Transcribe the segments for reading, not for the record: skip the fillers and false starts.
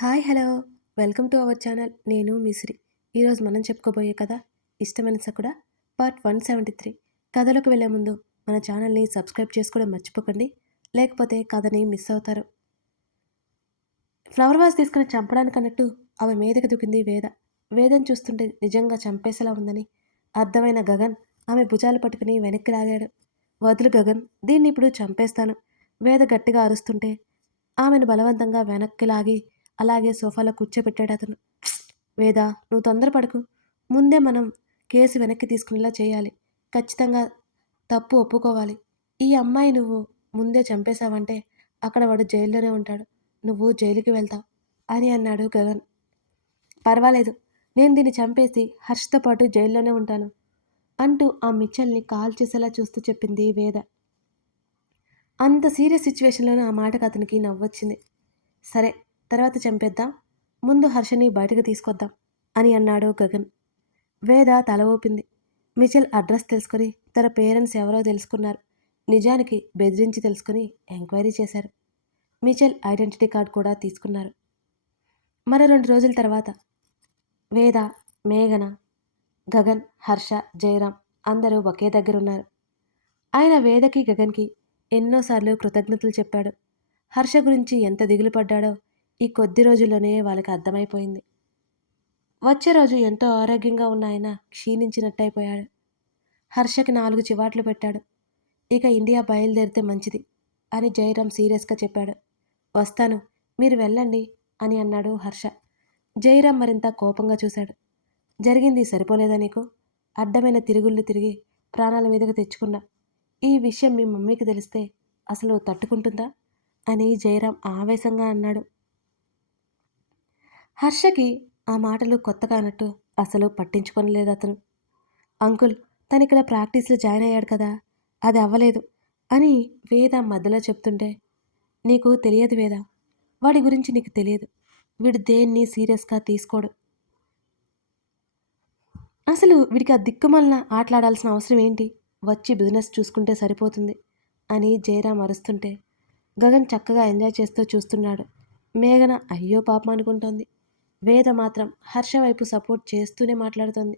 Hi hello welcome to our channel. నేను మిశ్రి. ఈరోజు మనం చెప్పుకోబోయే కథ ఇష్టమైన సకుడ పార్ట్ 173. కథలోకి వెళ్ళే ముందు మన ఛానల్ని సబ్స్క్రైబ్ చేసుకోవడం మర్చిపోకండి, లేకపోతే కథని మిస్ అవుతారు. ఫ్లవర్ వాస్ తీసుకుని చంపడానికి అన్నట్టు ఆమె మీదకి దూకింది వేద. వేదను చూస్తుంటే నిజంగా చంపేసేలా ఉందని అర్థమైన గగన్ ఆమె భుజాలు పట్టుకుని వెనక్కి లాగాడు. వదులు గగన్, దీన్ని ఇప్పుడు చంపేస్తాను. వేద గట్టిగా అరుస్తుంటే ఆమెను బలవంతంగా వెనక్కి లాగి అలాగే సోఫాలో కూర్చోబెట్టాడు అతను. వేద, నువ్వు తొందరపడకు. ముందే మనం కేసు వెనక్కి తీసుకునేలా చేయాలి. ఖచ్చితంగా తప్పు ఒప్పుకోవాలి. ఈ అమ్మాయి నువ్వు ముందే చంపేశావంటే అక్కడ వాడు జైల్లోనే ఉంటాడు. నువ్వు జైలుకి వెళ్తావు అని అన్నాడు గగన్. పర్వాలేదు, నేను దీన్ని చంపేసి హర్ష్తో పాటు జైల్లోనే ఉంటాను అంటూ ఆ మిచ్చల్ని కాల్ చేసేలా చూస్తూ చెప్పింది వేద. అంత సీరియస్ సిచ్యువేషన్లోనూ ఆ మాటకు అతనికి నవ్వొచ్చింది. సరే, తర్వాత చంపేద్దాం, ముందు హర్షని బయటకు తీసుకొద్దాం అని అన్నాడు గగన్. వేద తల ఊపింది. మిచెల్ అడ్రస్ తెలుసుకొని తన పేరెంట్స్ ఎవరో తెలుసుకున్నారు. నిజానికి బెదిరించి తెలుసుకుని ఎంక్వైరీ చేశారు. మిచెల్ ఐడెంటిటీ కార్డ్ కూడా తీసుకున్నారు. మరో 2 రోజుల తర్వాత వేద, మేఘన, గగన్, హర్ష, జయరాం అందరూ ఒకే దగ్గరున్నారు. ఆయన వేదకి, గగన్కి ఎన్నోసార్లు కృతజ్ఞతలు చెప్పాడు. హర్ష గురించి ఎంత దిగులు పడ్డాడో ఈ కొద్ది రోజుల్లోనే వాళ్ళకి అర్థమైపోయింది. వచ్చే రోజు ఎంతో ఆరోగ్యంగా ఉన్న ఆయన క్షీణించినట్టయిపోయాడు. హర్షకి 4 చివాట్లు పెట్టాడు. ఇక ఇండియా బయలుదేరితే మంచిది అని జయరాం సీరియస్గా చెప్పాడు. వస్తాను, మీరు వెళ్ళండి అని అన్నాడు హర్ష. జయరాం మరింత కోపంగా చూశాడు. జరిగింది సరిపోలేదా నీకు? అడ్డమైన తిరుగుళ్ళు తిరిగి ప్రాణాల మీదకు తెచ్చుకున్నా. ఈ విషయం మీ మమ్మీకి తెలిస్తే అసలు తట్టుకుంటుందా అని జయరాం ఆవేశంగా అన్నాడు. హర్షకి ఆ మాటలు కొత్తగా అన్నట్టు అసలు పట్టించుకొనలేదు అతను. అంకుల్, తనిక్కడ ప్రాక్టీస్లో జాయిన్ అయ్యాడు కదా, అది అవ్వలేదు అని వేద మధ్యలో చెప్తుంటే, నీకు తెలియదు వేద, వాడి గురించి నీకు తెలియదు. వీడు దేన్ని సీరియస్గా తీసుకోడు. అసలు వీడికి ఆ దిక్కుమాలిన ఆటలాడాల్సిన అవసరం ఏంటి? వచ్చి బిజినెస్ చూసుకుంటే సరిపోతుంది అని జయరాం అరుస్తుంటే గగన్ చక్కగా ఎంజాయ్ చేస్తూ చూస్తున్నాడు. మేఘన అయ్యో పాపం అనుకుంటోంది. వేద మాత్రం హర్ష వైపు సపోర్ట్ చేస్తూనే మాట్లాడుతోంది.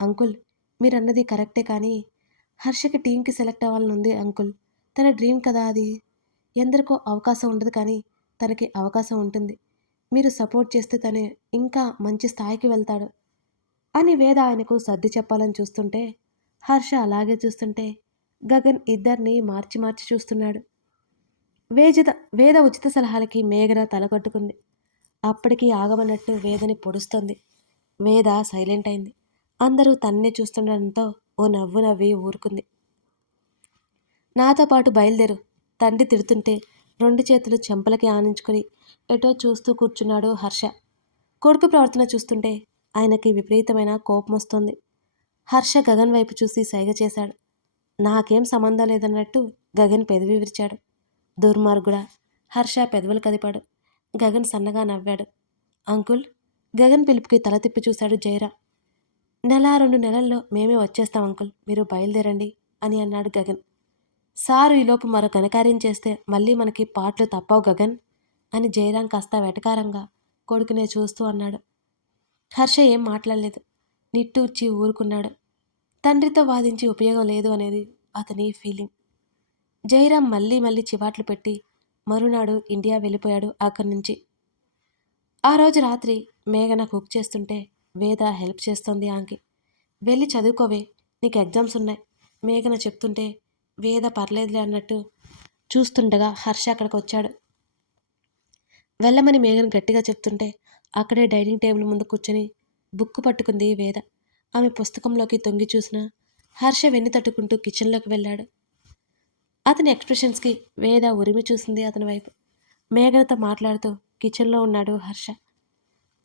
అంకుల్, మీరన్నది కరెక్టే, కానీ హర్షకి టీంకి సెలెక్ట్ అవ్వాలనుంది అంకుల్. తన డ్రీమ్ కదా అది. ఎందరికో అవకాశం ఉండదు, కానీ తనకి అవకాశం ఉంటుంది. మీరు సపోర్ట్ చేస్తే తను ఇంకా మంచి స్థాయికి వెళ్తాడు అని వేద ఆయనకు సర్ది చెప్పాలని చూస్తుంటే, హర్ష అలాగే చూస్తుంటే గగన్ ఇద్దరిని మార్చి మార్చి చూస్తున్నాడు. వేజిత వేద ఉచిత సలహాలకి మేఘన తలకొట్టుకుంది. అప్పటికి ఆగమన్నట్టు వేదని పొడుస్తోంది. వేద సైలెంట్ అయింది. అందరూ తన్నే చూస్తుండడంతో ఓ నవ్వు నవ్వి ఊరుకుంది. నాతో పాటు బయలుదేరు, తండ్రి తిడుతుంటే 2 చేతులు చెంపలకి ఆనించుకుని ఎటో చూస్తూ కూర్చున్నాడు హర్ష. కొడుకు ప్రవర్తన చూస్తుంటే ఆయనకి విపరీతమైన కోపం వస్తోంది. హర్ష గగన్ వైపు చూసి సైగ చేశాడు. నాకేం సంబంధం లేదన్నట్టు గగన్ పెదవి విరిచాడు. దుర్మార్గుడా! హర్ష పెదవులు కదిపాడు. గగన్ సన్నగా నవ్వాడు. అంకుల్, గగన్ పిలుపుకి తల తిప్పి చూశాడు జయరా. 1-2 నెలల్లో మేమే వచ్చేస్తాం అంకుల్, మీరు బయలుదేరండి అని అన్నాడు గగన్. సారు ఈలోపు మరో ఘనకార్యం చేస్తే మళ్ళీ మనకి పాటలు తప్పవు గగన్ అని జయరాం కాస్త వెటకారంగా కొడుకునే చూస్తూ అన్నాడు. హర్ష ఏం మాట్లాడలేదు. నిట్టూర్చి ఊరుకున్నాడు. తండ్రితో వాదించి ఉపయోగం లేదు అనేది అతని ఫీలింగ్. జయరాం మళ్ళీ మళ్ళీ చివాట్లు పెట్టి మరునాడు ఇండియా వెళ్ళిపోయాడు అక్కడి నుంచి. ఆ రోజు రాత్రి మేఘన కుక్ చేస్తుంటే వేద హెల్ప్ చేస్తోంది ఆంకి. వెళ్ళి చదువుకోవే, నీకు ఎగ్జామ్స్ ఉన్నాయి మేఘన చెప్తుంటే వేద పర్లేదులే అన్నట్టు చూస్తుండగా హర్ష అక్కడికి వచ్చాడు. వెళ్ళమని మేఘన గట్టిగా చెప్తుంటే అక్కడే డైనింగ్ టేబుల్ ముందు కూర్చొని బుక్కు పట్టుకుంది వేద. ఆమె పుస్తకంలోకి తొంగి చూసిన హర్ష వెన్ను తట్టుకుంటూ కిచెన్లోకి వెళ్ళాడు. అతని ఎక్స్ప్రెషన్స్కి వేద ఉరిమి చూసింది అతని వైపు. మేఘనతో మాట్లాడుతూ కిచెన్లో ఉన్నాడు హర్ష.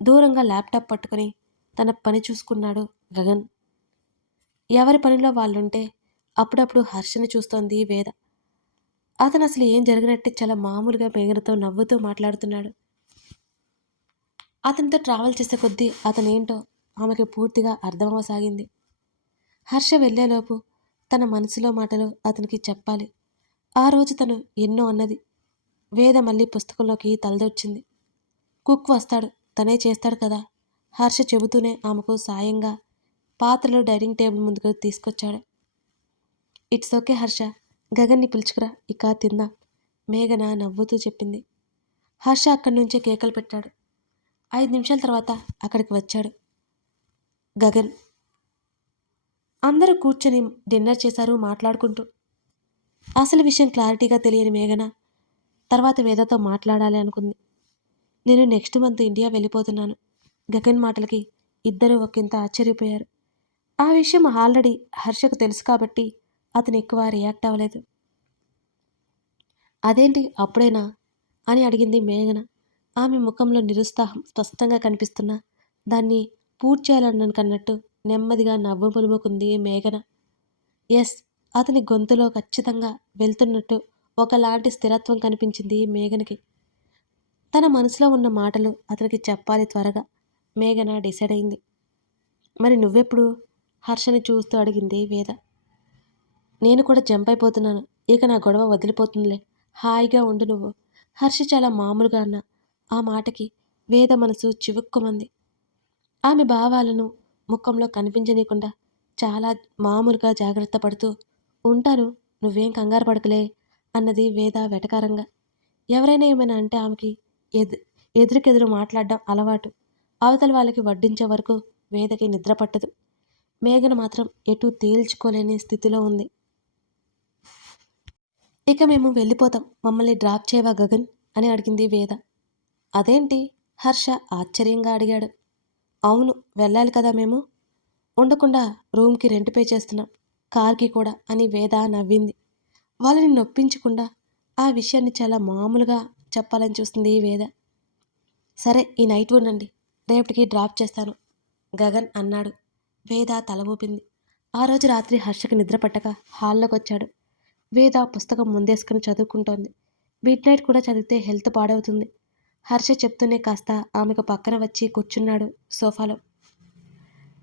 దూరంగా ల్యాప్టాప్ పట్టుకుని తన పని చూసుకున్నాడు గగన్. ఎవరి పనిలో వాళ్ళుంటే అప్పుడప్పుడు హర్షని చూస్తోంది వేద. అతను అసలు ఏం జరిగినట్టే చాలా మామూలుగా మేఘనతో నవ్వుతూ మాట్లాడుతున్నాడు. అతనితో ట్రావెల్ చేసే కొద్దీ అతనేంటో ఆమెకి పూర్తిగా అర్థమవసాగింది. హర్ష వెళ్ళేలోపు తన మనసులో మాటలు అతనికి చెప్పాలి. ఆ రోజు తను ఎన్నో అన్నది. వేద మళ్ళీ పుస్తకంలోకి తలదొచ్చింది. కుక్ వస్తాడు, తనే చేస్తాడు కదా. హర్ష చెబుతూనే ఆమెకు సాయంగా పాత్రలు డైనింగ్ టేబుల్ ముందుకు తీసుకొచ్చాడు. ఇట్స్ ఓకే హర్ష, గగన్ని పిలుచుకురా, ఇక తిందాం, మేఘన నవ్వుతూ చెప్పింది. హర్ష అక్కడి నుంచే కేకలు పెట్టాడు. 5 నిమిషాల తర్వాత అక్కడికి వచ్చాడు గగన్. అందరూ కూర్చొని డిన్నర్ చేశారు మాట్లాడుకుంటూ. అసలు విషయం క్లారిటీగా తెలియని మేఘన తర్వాత వేదతో మాట్లాడాలి అనుకుంది. నేను నెక్స్ట్ మంత్ ఇండియా వెళ్ళిపోతున్నాను. గగన్ మాటలకి ఇద్దరూ ఒకంత ఆశ్చర్యపోయారు. ఆ విషయం ఆల్రెడీ హర్షకు తెలుసు కాబట్టి అతను ఎక్కువ రియాక్ట్ అవ్వలేదు. అదేంటి అప్పుడేనా అని అడిగింది మేఘన. ఆమె ముఖంలో నిరుత్సాహం స్పష్టంగా కనిపిస్తున్నా దాన్ని పూర్తి చేయాలన్నట్టు నెమ్మదిగా నవ్వు పులుముకుంది మేఘన. ఎస్, అతని గొంతులో ఖచ్చితంగా వెళ్తున్నట్టు ఒకలాంటి స్థిరత్వం కనిపించింది మేఘనకి. తన మనసులో ఉన్న మాటలు అతనికి చెప్పాలి త్వరగా. మేఘన డిసైడ్ అయింది. మరి నువ్వెప్పుడు? హర్షని చూస్తూ అడిగింది వేద. నేను కూడా జంప్ అయిపోతున్నాను. ఇక నా గొడవ వదిలిపోతుందిలే, హాయిగా ఉండు నువ్వు. హర్ష చాలా మామూలుగా అన్న ఆ మాటకి వేద మనసు చివుక్కుమంది. ఆమె భావాలను ముఖంలో కనిపించనీయకుండా చాలా మామూలుగా జాగ్రత్త పడుతూ ఉంటాను, నువ్వేం కంగారు పడకలే అన్నది వేద వెటకారంగా. ఎవరైనా ఏమైనా అంటే ఆమెకి ఎదురుకెదురు మాట్లాడడం అలవాటు. అవతల వాళ్ళకి వడ్డించే వరకు వేదకి నిద్ర పట్టదు. మేఘన మాత్రం ఎటూ తేల్చుకోలేని స్థితిలో ఉంది. ఇక మేము వెళ్ళిపోతాం, మమ్మల్ని డ్రాప్ చేయవా గగన్ అని అడిగింది వేద. అదేంటి? హర్ష ఆశ్చర్యంగా అడిగాడు. అవును, వెళ్ళాలి కదా మేము. ఉండకుండా రూమ్కి రెంట్ పే చేస్తున్నాం, కార్కి కూడా అని వేద నవ్వింది. వాళ్ళని నొప్పించకుండా ఆ విషయాన్ని చాలా మామూలుగా చెప్పాలని చూస్తుంది వేద. సరే, ఈ నైట్ ఉండండి, రేపటికి డ్రాప్ చేస్తాను గగన్ అన్నాడు. వేద తల ఊపింది. ఆ రోజు రాత్రి హర్షకి నిద్ర పట్టక హాల్లోకి వచ్చాడు. వేద పుస్తకం ముందేసుకుని చదువుకుంటోంది. మిడ్ నైట్ కూడా చదివితే హెల్త్ పాడవుతుంది. హర్ష చెప్తూనే కాస్త ఆమెకు పక్కన వచ్చి కూర్చున్నాడు సోఫాలో.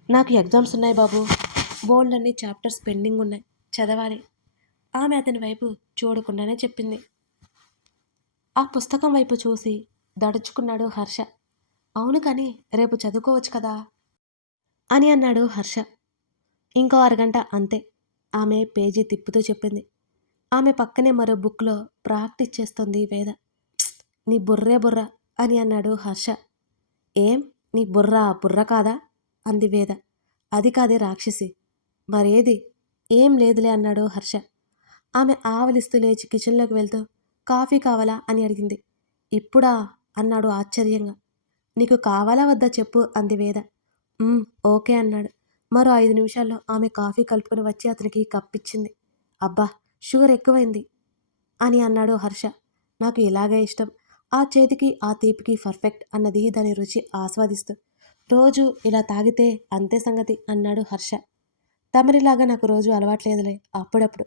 నాకు ఎగ్జామ్స్ ఉన్నాయి బాబు, బోల్డన్ని చాప్టర్స్ పెండింగ్ ఉన్నాయి, చదవాలి. ఆమె అతని వైపు చూడకుండానే చెప్పింది. ఆ పుస్తకం వైపు చూసి దడుచుకున్నాడు హర్ష. అవును కానీ రేపు చదువుకోవచ్చు కదా అని అన్నాడు హర్ష. ఇంకో అరగంట అంతే, ఆమె పేజీ తిప్పుతూ చెప్పింది. ఆమె పక్కనే మరో బుక్లో ప్రాక్టీస్ చేస్తోంది వేద. నీ బుర్రే బుర్ర అని అన్నాడు హర్ష. ఏం, నీ బుర్ర కాదా అంది వేద. అది కాదే రాక్షసి. మరేది? ఏం లేదులే అన్నాడు హర్ష. ఆమె ఆవలిస్తూ లేచి కిచెన్లోకి వెళ్తూ కాఫీ కావాలా అని అడిగింది. ఇప్పుడా అన్నాడు ఆశ్చర్యంగా. నీకు కావాలా వద్దా చెప్పు అంది వేద. ఓకే అన్నాడు. మరో 5 నిమిషాల్లో ఆమె కాఫీ కలుపుకొని వచ్చి అతనికి కప్పిచ్చింది. అబ్బా, షుగర్ ఎక్కువైంది అని అన్నాడు హర్ష. నాకు ఇలాగే ఇష్టం, ఆ చేతికి ఆ తీపికి పర్ఫెక్ట్ అన్నది దాని రుచి ఆస్వాదిస్తూ. రోజు ఇలా తాగితే అంతే సంగతి అన్నాడు హర్ష. తమరిలాగా నాకు రోజు అలవాట్లేదులే, అప్పుడప్పుడు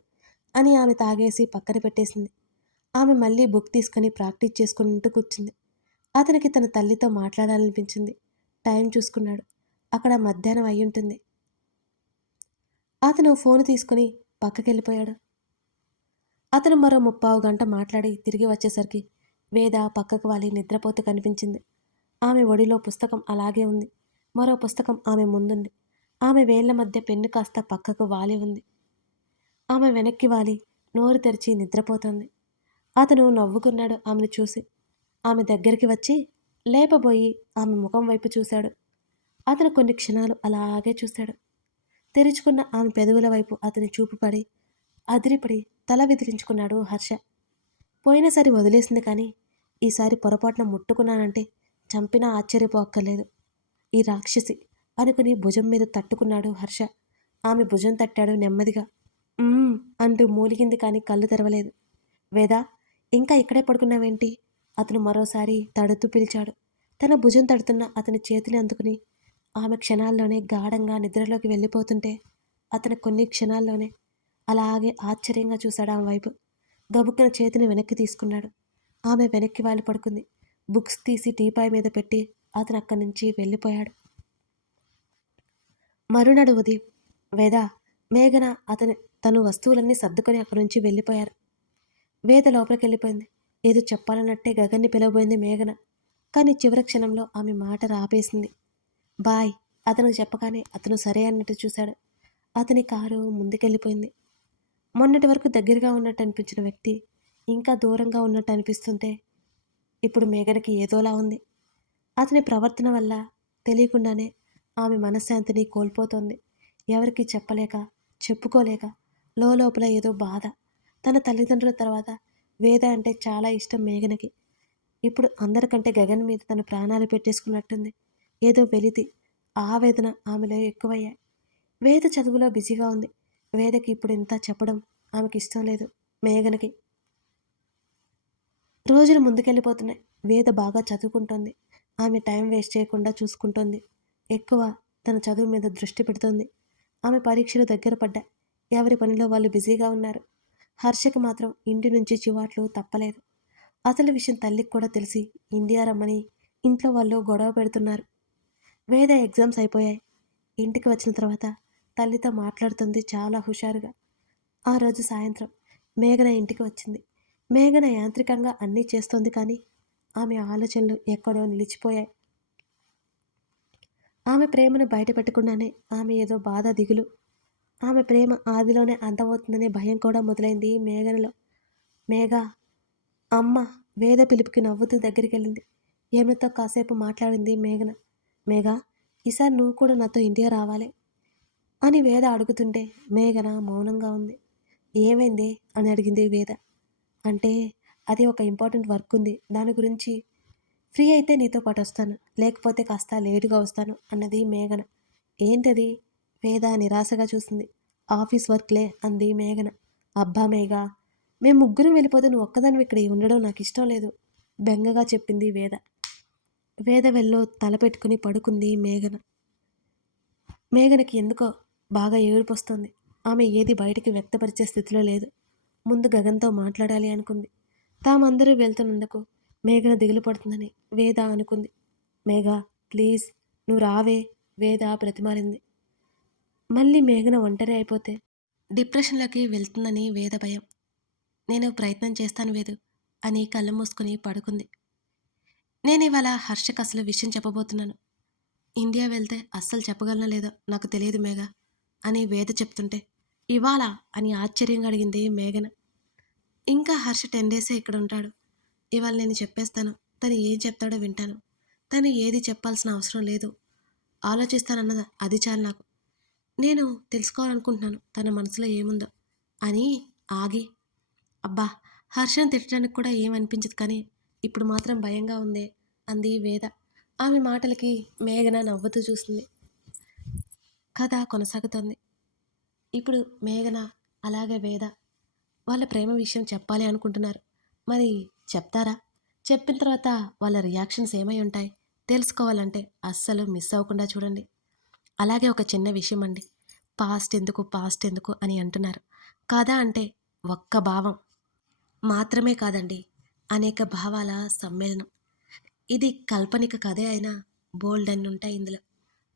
అని ఆమె తాగేసి పక్కన పెట్టేసింది. ఆమె మళ్ళీ బుక్ తీసుకుని ప్రాక్టీస్ చేసుకుంటూ కూర్చుంది. అతనికి తన తల్లితో మాట్లాడాలనిపించింది. టైం చూసుకున్నాడు. అక్కడ మధ్యాహ్నం అయ్యుంటుంది. అతను ఫోను తీసుకుని పక్కకెళ్ళిపోయాడు. అతను మరో 30 గంట మాట్లాడి తిరిగి వచ్చేసరికి వేద పక్కకు వాలి నిద్రపోతూ కనిపించింది. ఆమె ఒడిలో పుస్తకం అలాగే ఉంది. మరో పుస్తకం ఆమె ముందుంది. ఆమె వేళ్ల మధ్య పెన్ను కాస్త పక్కకు వాలి ఉంది. ఆమె వెనక్కి వాలి నోరు తెరిచి నిద్రపోతోంది. అతను నవ్వుకున్నాడు ఆమెను చూసి. ఆమె దగ్గరికి వచ్చి లేపబోయి ఆమె ముఖం వైపు చూశాడు. అతను కొన్ని క్షణాలు అలాగే చూశాడు. తెరుచుకున్న ఆమె పెదవుల వైపు అతని చూపు పడి అదిరిపడి తల విదిలించుకున్నాడు హర్ష. పోయినసారి వదిలేసింది కానీ ఈసారి పొరపాటున ముట్టుకున్నానంటే చంపినా ఆశ్చర్యపోక్కర్లేదు ఈ రాక్షసి అనుకుని భుజం మీద తట్టుకున్నాడు హర్ష. ఆమె భుజం తట్టాడు నెమ్మదిగా. అంటూ మూలిగింది కానీ కళ్ళు తెరవలేదు. వేదా, ఇంకా ఇక్కడే పడుకున్నావేంటి? అతను మరోసారి తడుతూ పిలిచాడు. తన భుజం తడుతున్న అతని చేతిని అందుకుని ఆమె క్షణాల్లోనే గాఢంగా నిద్రలోకి వెళ్ళిపోతుంటే అతను కొన్ని క్షణాల్లోనే అలాగే ఆశ్చర్యంగా చూశాడు ఆమె వైపు. గబుక్కున చేతిని వెనక్కి తీసుకున్నాడు. ఆమె వెనక్కి వాలి పడుకుంది. బుక్స్ తీసి టీపాయ్ మీద పెట్టి అతను అక్కడి నుంచి వెళ్ళిపోయాడు. మరునాడు ఉదయం వేద, మేఘన తను వస్తువులన్నీ సర్దుకొని అక్కడి నుంచి వెళ్ళిపోయారు. వేద లోపలికి వెళ్ళిపోయింది. ఏదో చెప్పాలన్నట్టే గగన్ని పిలవబోయింది మేఘన. కానీ చివరి క్షణంలో ఆమె మాట రాపేసింది. బాయ్ అతనికి చెప్పగానే అతను సరే అన్నట్టు చూశాడు. అతని కారు ముందుకెళ్ళిపోయింది. మొన్నటి వరకు దగ్గరగా ఉన్నట్టు అనిపించిన వ్యక్తి ఇంకా దూరంగా ఉన్నట్టు అనిపిస్తుంటే ఇప్పుడు మేఘనకి ఏదోలా ఉంది. అతని ప్రవర్తన వల్ల తెలియకుండానే ఆమె మనశ్శాంతిని కోల్పోతోంది. ఎవరికి చెప్పలేక, చెప్పుకోలేక లోపల ఏదో బాధ. తన తల్లిదండ్రుల తర్వాత వేద అంటే చాలా ఇష్టం మేఘనకి. ఇప్పుడు అందరికంటే గగన్ మీద తన ప్రాణాలు పెట్టేసుకున్నట్టుంది. ఏదో వెలితి, ఆవేదన ఆమెలో ఎక్కువయ్యాయి. వేద చదువులో బిజీగా ఉంది. వేదకి ఇప్పుడు ఇంత చెప్పడం ఆమెకి ఇష్టం లేదు. మేఘనకి రోజులు ముందుకెళ్ళిపోతున్నాయి. వేద బాగా చదువుకుంటోంది. ఆమె టైం వేస్ట్ చేయకుండా చూసుకుంటోంది. ఎక్కువ తన చదువు మీద దృష్టి పెడుతోంది. ఆమె పరీక్షలు దగ్గర పడ్డాయి. ఎవరి పనిలో వాళ్ళు బిజీగా ఉన్నారు. హర్షకి మాత్రం ఇంటి నుంచి చివాట్లు తప్పలేదు. అసలు విషయం తల్లికి కూడా తెలిసి ఇండియా రమ్మని ఇంట్లో వాళ్ళు గొడవ పెడుతున్నారు. వేద ఎగ్జామ్స్ అయిపోయాయి. ఇంటికి వచ్చిన తర్వాత తల్లితో మాట్లాడుతుంది చాలా హుషారుగా. ఆ రోజు సాయంత్రం మేఘన ఇంటికి వచ్చింది. మేఘన యాంత్రికంగా అన్నీ చేస్తోంది, కానీ ఆమె ఆలోచనలు ఎక్కడో నిలిచిపోయాయి. ఆమె ప్రేమను బయటపెట్టకుండానే ఆమె ఏదో బాధ, దిగులు. ఆమె ప్రేమ ఆదిలోనే అంతమవుతుందనే భయం కూడా మొదలైంది మేఘనలో. మేఘ అమ్మ వేద పిలుపుకి నవ్వుతూ దగ్గరికి వెళ్ళింది. ఏమితో కాసేపు మాట్లాడింది మేఘన. మేఘ, ఈసారి నువ్వు కూడా నాతో ఇండియా రావాలి అని వేద అడుగుతుంటే మేఘన మౌనంగా ఉంది. ఏమైంది అని అడిగింది వేద. అంటే అది ఒక ఇంపార్టెంట్ వర్క్ ఉంది, దాని గురించి ఫ్రీ అయితే నీతో పాటు వస్తాను, లేకపోతే కాస్త లేటుగా వస్తాను అన్నది మేఘన. ఏంటది? వేద నిరాశగా చూసింది. ఆఫీస్ వర్క్లే అంది మేఘన. అబ్బా మేఘ, మేము ముగ్గురం వెళ్ళిపోతే నువ్వు ఒక్కదానివి ఇక్కడ ఉండడం నాకు ఇష్టం లేదు బెంగగా చెప్పింది వేద. వేద వెల్లో తల పెట్టుకుని పడుకుంది మేఘన. మేఘనకి ఎందుకో బాగా ఏడుపు వస్తుంది. ఆమె ఏది బయటికి వ్యక్తపరిచే స్థితిలో లేదు. ముందు గగన్తో మాట్లాడాలి అనుకుంది. తామందరూ వెళ్తున్నందుకు మేఘన దిగులు పడుతుందని వేద అనుకుంది. మేఘ ప్లీజ్ నువ్వు రావే, వేద బ్రతిమాలింది. మళ్ళీ మేఘన ఒంటరి అయిపోతే డిప్రెషన్లోకి వెళ్తుందని వేద భయం. నేను ప్రయత్నం చేస్తాను వేదు అని కళ్ళు మూసుకుని పడుకుంది. నేను ఇవాళ హర్షకు అసలు విషయం చెప్పబోతున్నాను. ఇండియా వెళ్తే అస్సలు చెప్పగలనో లేదో నాకు తెలియదు మేఘ అని వేద చెప్తుంటే ఇవాళ అని ఆశ్చర్యంగా అడిగింది మేఘన. ఇంకా హర్ష 10 డేసే ఇక్కడ ఉంటాడు. ఇవాళ నేను చెప్పేస్తాను. తను ఏం చెప్తాడో వింటాను. తను ఏది చెప్పాల్సిన అవసరం లేదు. ఆలోచిస్తానన్నది అది చాలు నాకు. నేను తెలుసుకోవాలనుకుంటున్నాను తన మనసులో ఏముందో అని ఆగి, అబ్బా హర్షను తిట్టడానికి కూడా ఏమనిపించదు, కానీ ఇప్పుడు మాత్రం భయంగా ఉందే అంది వేద. ఆమె మాటలకి మేఘన నవ్వుతూ చూస్తుంది. కథ కొనసాగుతోంది. ఇప్పుడు మేఘన అలాగే వేద వాళ్ళ ప్రేమ విషయం చెప్పాలి అనుకుంటున్నారు. మరి చెప్తారా? చెప్పిన తర్వాత వాళ్ళ రియాక్షన్స్ ఏమై ఉంటాయి తెలుసుకోవాలంటే అస్సలు మిస్ అవ్వకుండా చూడండి. అలాగే ఒక చిన్న విషయం అండి, పాస్ట్ ఎందుకు అని అంటున్నారు. కథ అంటే ఒక్క భావం మాత్రమే కాదండి, అనేక భావాల సమ్మేళనం. ఇది కాల్పనిక కథే అయినా బోల్డ్ అన్ని ఉంటాయి ఇందులో.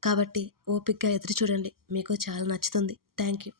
కాబట్టి ఓపికగా ఎదురు చూడండి, మీకు చాలా నచ్చుతుంది. Thank you.